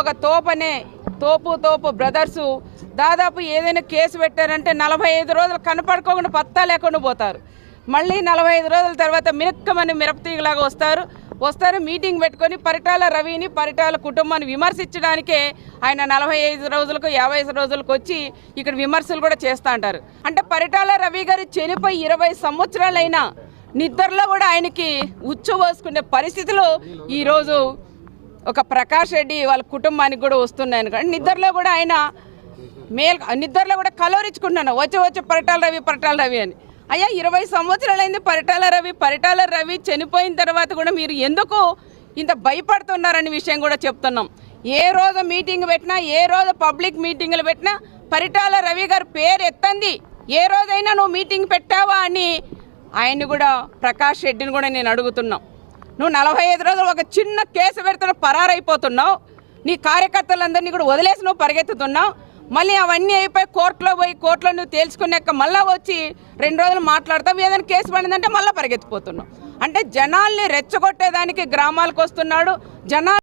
ఒక తోపు బ్రదర్సు దాదాపు ఏదైనా కేసు పెట్టారంటే 45 రోజులు కనపడుకోకుండా పత్తా లేకుండా పోతారు. మళ్ళీ 45 రోజుల తర్వాత మినక్కమని మిరపతీగలాగా వస్తారు మీటింగ్ పెట్టుకొని పరిటాల రవిని పరిటాల కుటుంబాన్ని విమర్శించడానికే ఆయన 45 రోజులకు 50 రోజులకు వచ్చి ఇక్కడ విమర్శలు కూడా చేస్తూ ఉంటారు. అంటే పరిటాల రవి గారు చనిపోయి 20 సంవత్సరాలైనా నిద్రలో కూడా ఆయనకి ఉచ్చు పోసుకునే పరిస్థితిలో ఈరోజు ఒక ప్రకాష్ రెడ్డి వాళ్ళ కుటుంబానికి కూడా వస్తున్నాయని కానీ నిద్రలో కూడా ఆయన నిద్రలో కూడా కలవరించుకుంటున్నాను వచ్చి పరిటాల రవి అని. అయ్యా 20 సంవత్సరాలైంది పరిటాల రవి చనిపోయిన తర్వాత కూడా మీరు ఎందుకు ఇంత భయపడుతున్నారనే విషయం కూడా చెప్తున్నాం. ఏ రోజు మీటింగ్ పెట్టినా ఏ రోజు పబ్లిక్ మీటింగ్లు పెట్టినా పరిటాల రవి గారి పేరు ఎత్తంది ఏ రోజైనా నువ్వు మీటింగ్ పెట్టావా అని ఆయన్ని కూడా ప్రకాష్ రెడ్డిని కూడా నేను అడుగుతున్నాం. నువ్వు 45 రోజులు ఒక చిన్న కేసు పెడుతున్న పరారైపోతున్నావు. నీ కార్యకర్తలందరినీ కూడా వదిలేసి నువ్వు పరిగెత్తుతున్నావు. మళ్ళీ అవన్నీ అయిపోయి కోర్టులో నువ్వు తేల్చుకున్నాక మళ్ళీ వచ్చి 2 రోజులు మాట్లాడతావు. ఏదైనా కేసు పడిందంటే మళ్ళీ పరిగెత్తిపోతున్నావు. అంటే జనాల్ని రెచ్చగొట్టేదానికి గ్రామాలకు వస్తున్నాడు.